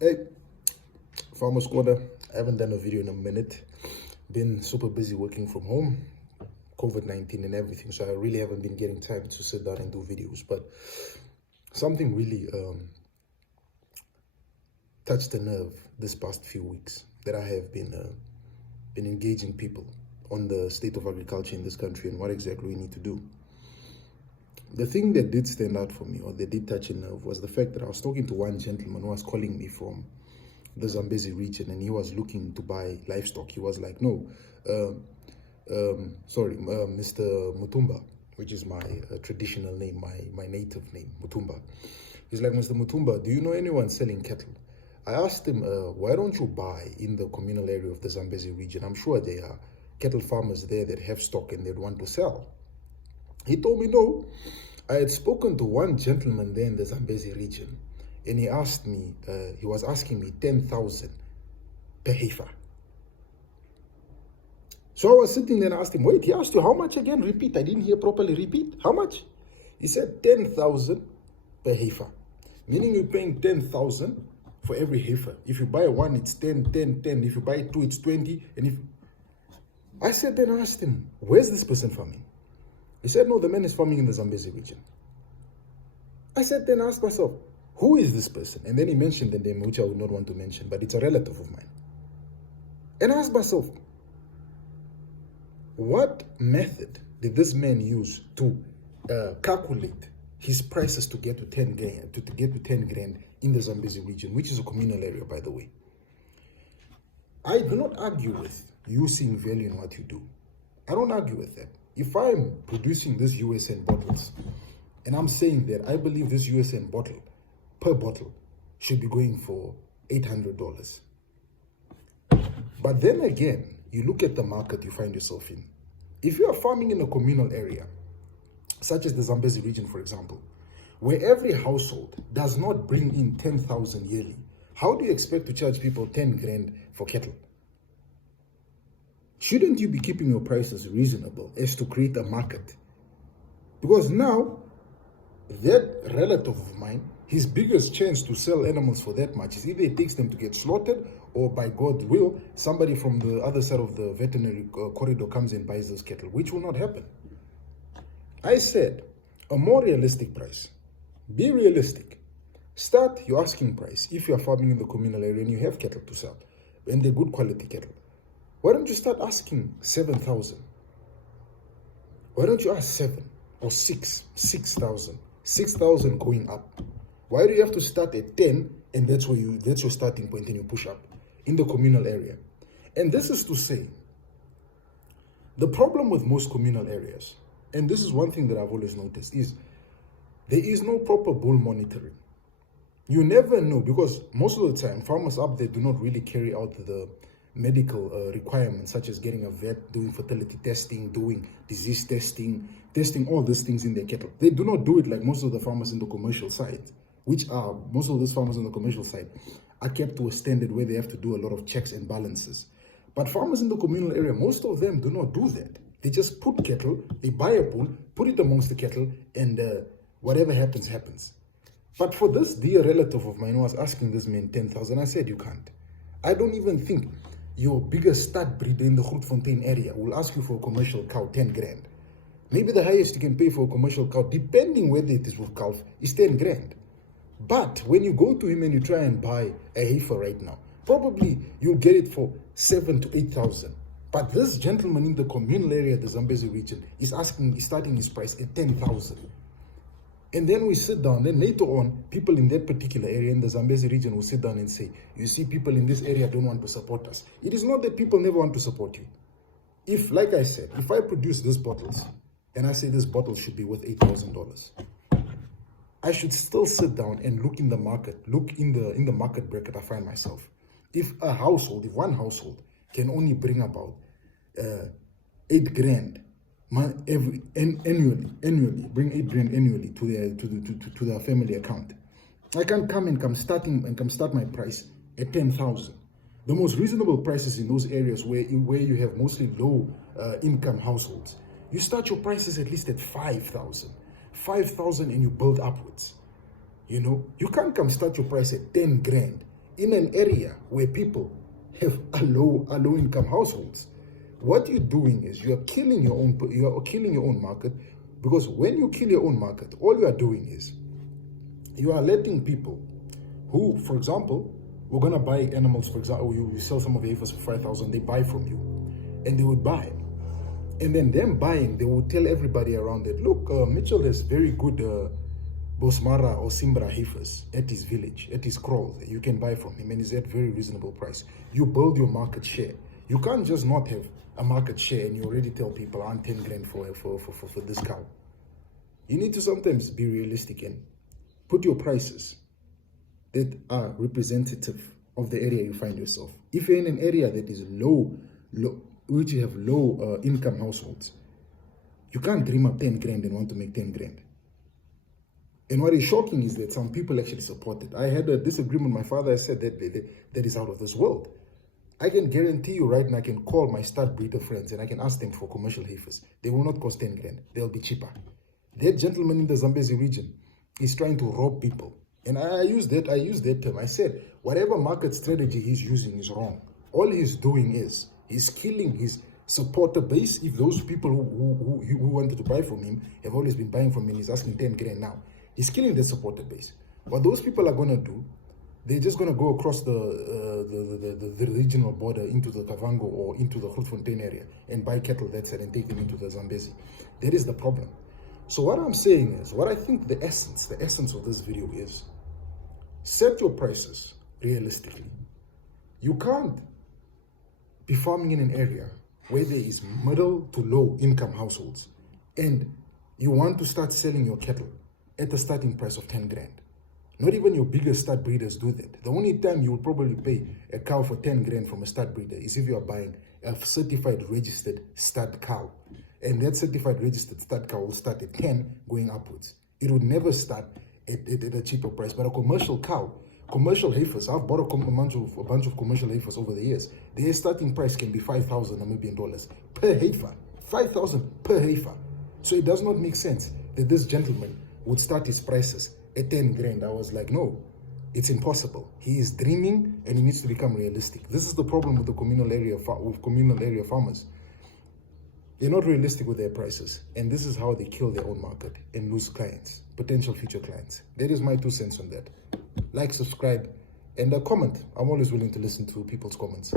Hey, Farmer Squatter, I haven't done a video in a minute. Been super busy working from home, COVID-19 and everything, so I really haven't been getting time to sit down and do videos. But something really touched the nerve this past few weeks that I have been engaging people on the state of agriculture in this country and what exactly we need to do. The thing that did stand out for me, or that did touch a nerve, was the fact that I was talking to one gentleman who was calling me from the Zambezi region, and he was looking to buy livestock. He was like, no, Mr. Mutumba, which is my traditional name, my native name, Mutumba. He's like, Mr. Mutumba, do you know anyone selling cattle? I asked him, why don't you buy in the communal area of the Zambezi region? I'm sure there are cattle farmers there that have stock and they'd want to sell. He told me no. I had spoken to one gentleman there in the Zambezi region, and he asked me, he was asking me 10,000 per heifer. So I was sitting there and asked him, wait, he asked you how much again? Repeat, I didn't hear properly. Repeat, how much? He said 10,000 per heifer, meaning you're paying 10,000 for every heifer. If you buy one, it's 10, 10, 10. If you buy two, it's 20. And if I said, then I asked him, where's this person farming? He said, no, the man is farming in the Zambezi region. I said, then I asked myself, who is this person? And then he mentioned the name, which I would not want to mention, but it's a relative of mine. And I asked myself, what method did this man use to calculate his prices to get to 10 grand, to get to 10 grand in the Zambezi region, which is a communal area, by the way? I do not argue with you seeing value in what you do. I don't argue with that. If I'm producing these USN bottles, and I'm saying that I believe this USN bottle, per bottle, should be going for $800. But then again, you look at the market you find yourself in. If you are farming in a communal area, such as the Zambezi region, for example, where every household does not bring in 10,000 yearly, how do you expect to charge people 10 grand for cattle? Shouldn't you be keeping your prices reasonable as to create a market? Because now, that relative of mine, his biggest chance to sell animals for that much is either it takes them to get slaughtered, or by God's will, somebody from the other side of the veterinary corridor comes and buys those cattle, which will not happen. I said, a more realistic price. Be realistic. Start your asking price if you are farming in the communal area and you have cattle to sell, and they're good quality cattle. Why don't you start asking 7,000? Why don't you ask 7 or 6,000? 6,000 going up. Why do you have to start at 10 and that's your starting point and you push up in the communal area? And this is to say, the problem with most communal areas, and this is one thing that I've always noticed, is there is no proper bull monitoring. You never know, because most of the time farmers up there do not really carry out the medical requirements, such as getting a vet, doing fertility testing, doing disease testing all these things in their cattle. They do not do it like most of the farmers in the commercial side, most of those farmers on the commercial side are kept to a standard where they have to do a lot of checks and balances. But farmers in the communal area, most of them do not do that. They just put cattle, they buy a bull, put it amongst the cattle, and whatever happens, happens. But for this dear relative of mine who was asking this man 10,000, I said, you can't. I don't even think your biggest stud breeder in the Grootfontein area will ask you for a commercial cow 10 grand. Maybe the highest you can pay for a commercial cow, depending whether it is with calf, is 10 grand. But when you go to him and you try and buy a heifer right now, probably you'll get it for 7,000 to 8,000. But this gentleman in the communal area, the Zambezi region, is starting his price at 10,000. And then we sit down, then later on, people in that particular area in the Zambezi region will sit down and say, you see, people in this area don't want to support us. It is not that people never want to support you. If, like I said, if I produce these bottles, and I say this bottle should be worth $8,000, I should still sit down and look in the market, look in the market bracket I find myself. If one household can only bring about 8 grand annually, bring 8 grand annually to their family account, I can start my price at 10,000. The most reasonable prices in those areas where you have mostly low income households, you start your prices at least at 5,000. 5,000 and you build upwards. You know, you can't come start your price at 10 grand in an area where people have are low income households. What you're doing is you are killing your own market, because when you kill your own market, all you are doing is you are letting people who, for example, we're gonna buy animals. For example, you sell some of the heifers for 5,000, they buy from you, and they would buy, and then them buying, they would tell everybody around it, look, Mitchell has very good Bosmara or Simbra heifers at his village, at his kraal. You can buy from him, and he's at very reasonable price. You build your market share. You can't just not have a market share and you already tell people I want 10 grand for this cow. You need to sometimes be realistic and put your prices that are representative of the area you find yourself. If you're in an area that is low, which you have low income households, you can't dream up 10 grand and want to make 10 grand. And what is shocking is that some people actually support it. I had a disagreement. My father said that is out of this world. I can guarantee you right now, I can call my stud breeder friends and I can ask them for commercial heifers. They will not cost 10 grand. They'll be cheaper. That gentleman in the Zambezi region is trying to rob people. And I use that term. I said, whatever market strategy he's using is wrong. All he's doing is he's killing his supporter base. If those people who wanted to buy from him have always been buying from him, he's asking 10 grand now. He's killing the supporter base. What those people are going to do, they're just going to go across the regional border into the Kavango or into the Grootfontein area and buy cattle that side and take them into the Zambezi. That is the problem. So what I'm saying is, what I think the essence of this video is, set your prices realistically. You can't be farming in an area where there is middle to low income households and you want to start selling your cattle at a starting price of 10 grand. Not even your biggest stud breeders do that. The only time you will probably pay a cow for 10 grand from a stud breeder is if you are buying a certified registered stud cow. And that certified registered stud cow will start at 10 going upwards. It would never start at a cheaper price. But a commercial cow, commercial heifers, I've bought a bunch of commercial heifers over the years. Their starting price can be 5,000 Namibian dollars per heifer. 5,000 per heifer. So it does not make sense that this gentleman would start his prices at 10 grand. I was like, no, it's impossible. He is dreaming and he needs to become realistic. This is the problem with the communal area farmers. They're not realistic with their prices, and this is how they kill their own market and lose clients, potential future clients. That is my 2 cents on that. Like, subscribe, and comment. I'm always willing to listen to people's comments.